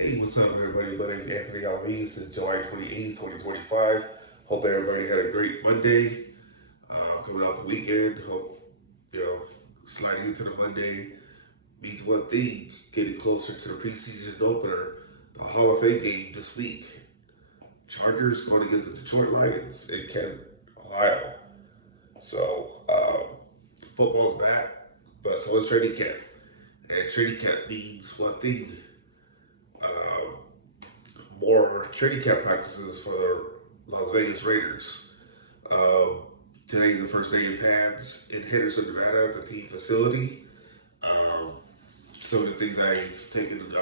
Hey, what's up, everybody? My name is Anthony Alves. It's July 28th, 2025. Hope everybody had a great Monday. Coming out the weekend. Hope, you know, sliding into the Monday means one thing, getting closer to the preseason opener, the Hall of Fame game this week. Chargers going against the Detroit Lions in Canton, Ohio. So, football's back, but so is training camp. And training camp means one thing, um, more training camp practices for the Las Vegas Raiders. Um, Today's the first day in pads in Henderson, Nevada, at the team facility. Um, some of the things I've taken,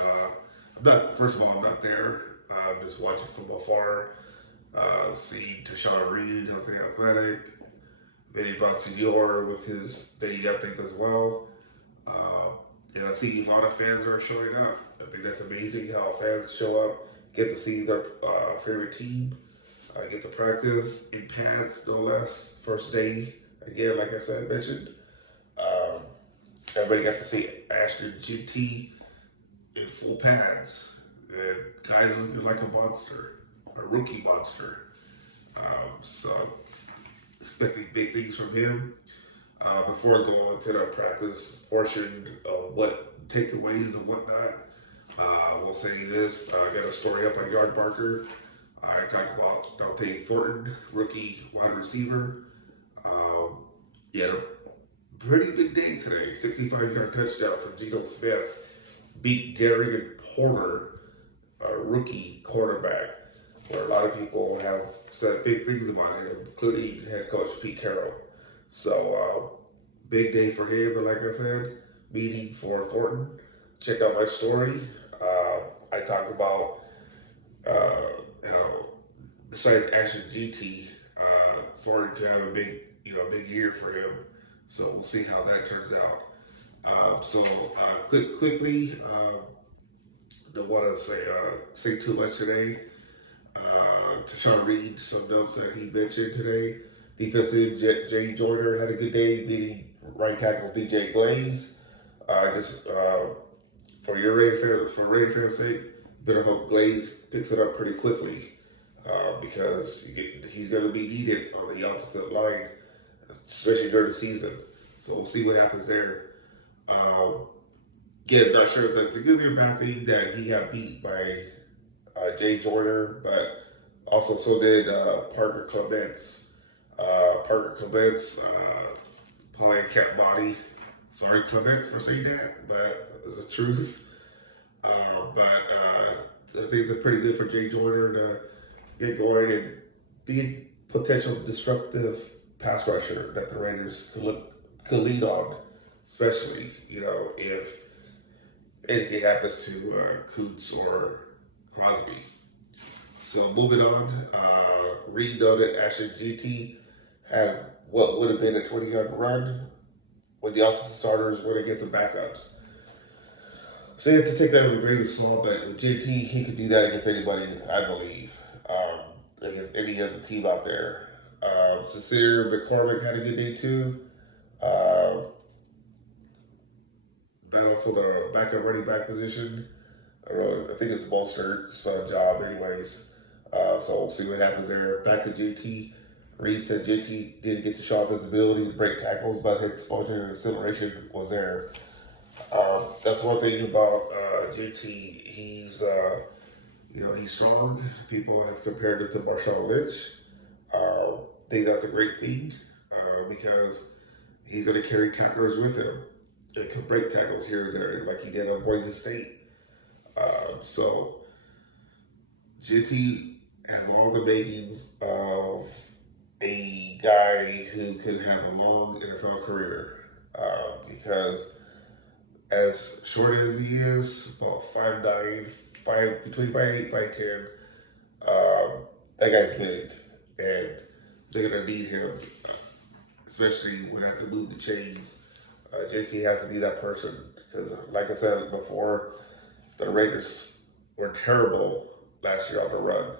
I'm not, first of all, I'm not there. I'm just watching from afar, seeing Tashana Reed, Healthy Athletic, Vinny Bonsignor with his dating update as well. Uh, and I see a lot of fans are showing up. I think that's amazing how fans show up, get to see their favorite team, get to practice in pads, no less. First day, again, like I said, mentioned. Um, Everybody got to see Ashton GT in full pads. And guy looking like a monster, a rookie monster. So expecting big things from him. Before I go on to the practice portion of what takeaways and whatnot, I will say this. I got a story up on Yard Barker. I talked about Dante Thornton, rookie wide receiver. Um, he had a pretty big day today. 65-yard touchdown from Geno Smith. Beat Gary Porter, a rookie quarterback, where a lot of people have said big things about him, including head coach Pete Carroll. So, big day for him, but like I said, meeting for Thornton. Check out my story. I talked about, how besides Ashton GT, Thornton could have a big, big year for him. So we'll see how that turns out. Quickly, don't want to say too much today. To try to read some notes that he mentioned today. Defensive Jay Joyner had a good day beating right tackle DJ Glaze. Just for your Raider fans, for Raider fans' sake, better hope Glaze picks it up pretty quickly because he's going to be needed on the offensive line, especially during the season. So we'll see what happens there. Again, not sure if that's a good or bad thing that he got beat by Jay Joyner, but also so did Parker Clements. Parker Clements, probably a cat body. Sorry, Clements, for saying that, but it's the truth. I think it's pretty good for Jay Joyner to get going and be a potential disruptive pass rusher that the Raiders could lead on, especially if anything happens to Coots or Crosby. So moving on, Reed noted Ashton GT had what would have been a 20-yard run when the offensive starters went against the backups. So you have to take that with a grain of salt, but with JT, he could do that against anybody, I believe, against any other team out there. Sincere McCormick had a good day too. Uh, Battle for the backup running back position. I think it's Mostert's job, anyways. So we'll see what happens there. Back to JT. Reed said JT didn't get to show off his ability to break tackles, but his exposure and acceleration was there. That's one thing about JT. He's strong. People have compared him to Marshawn Lynch. I think that's a great thing because he's going to carry tacklers with him and can break tackles here and there, like he did on Boise State. So JT has all the makings of a guy who could have a long NFL career because as short as he is, about 5'9", between 5'8", 5'10", that guy's big, and they're gonna need him, especially when they have to move the chains. JT has to be that person because, like I said before, the Raiders were terrible last year on the run.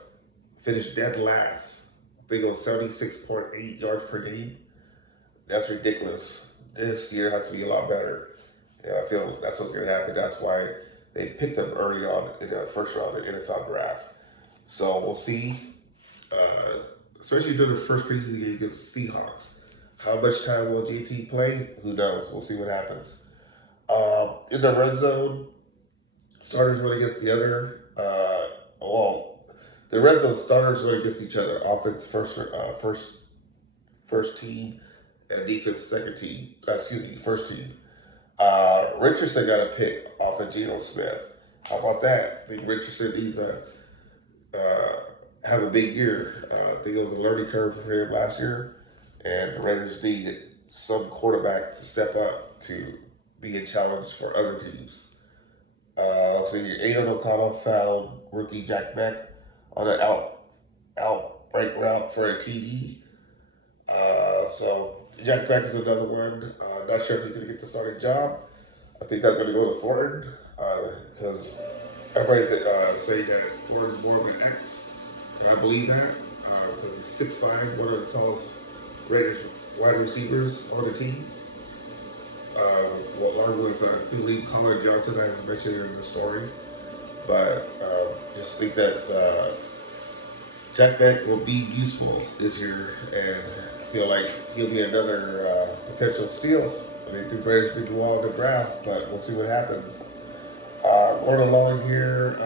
Finished dead last. I think it was 76.8 yards per game. That's ridiculous. This year has to be a lot better. And I feel that's what's going to happen. That's why they picked him early on in the first round of the NFL draft. So we'll see, especially during the first preseason game against the Seahawks. How much time will JT play? Who knows? We'll see what happens. In the red zone, starters went against the other. The red zone starters went against each other. Offense first team, and defense second team. First team. Richardson got a pick off of Geno Smith. How about that? I think Richardson needs to have a big year. I think it was a learning curve for him last year, and the Raiders need some quarterback to step up to be a challenge for other teams. So Aiden O'Connell found rookie Jack Beck on an out break route for a TD. So Jack Beck is another one. Not sure if he's going to get the starting job. I think that's going to go to Thornton because everybody's saying that Thornton's more of an X, and I believe that because he's 6'5", one of the tallest Raiders wide receivers on the team. Along with I believe Colin Johnson, as mentioned in the story, but just think that Jack Beck will be useful this year, and feel like he'll be another potential steal. I mean, the Raiders did well in the draft, but we'll see what happens. Going along here,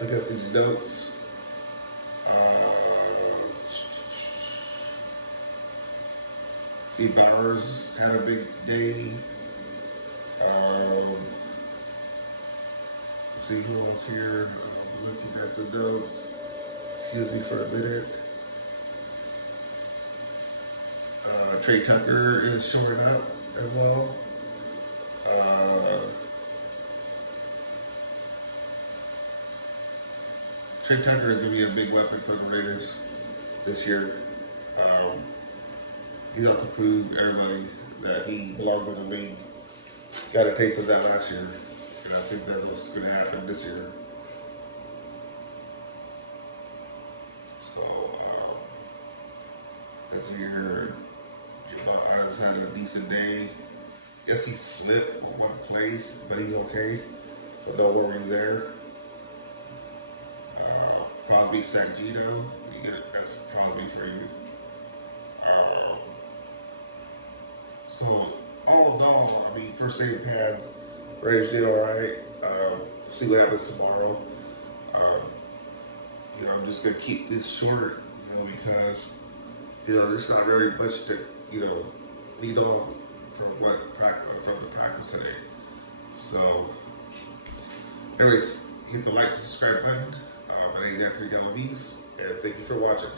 look at these notes. Steve Bowers had a big day. Let's see who else here. Looking at the notes. Excuse me for a minute. Trey Tucker is showing up as well. Trey Tucker is going to be a big weapon for the Raiders this year. He's out to prove everybody that he belongs in the league. Got a taste of that last year, and I think that's what's going to happen this year. So, this year, Jamal Adams had a decent day. Guess he slipped on one play, but he's okay. So no worries there. Crosby sacked Gino. That's Crosby for you. So all in all, I mean, first day of pads, Raiders did all right. See what happens tomorrow. I'm just gonna keep this short, because there's not very much to lead on from the practice today. So, anyways, hit the like, subscribe button. My name is Anthony Galaviz, and thank you for watching.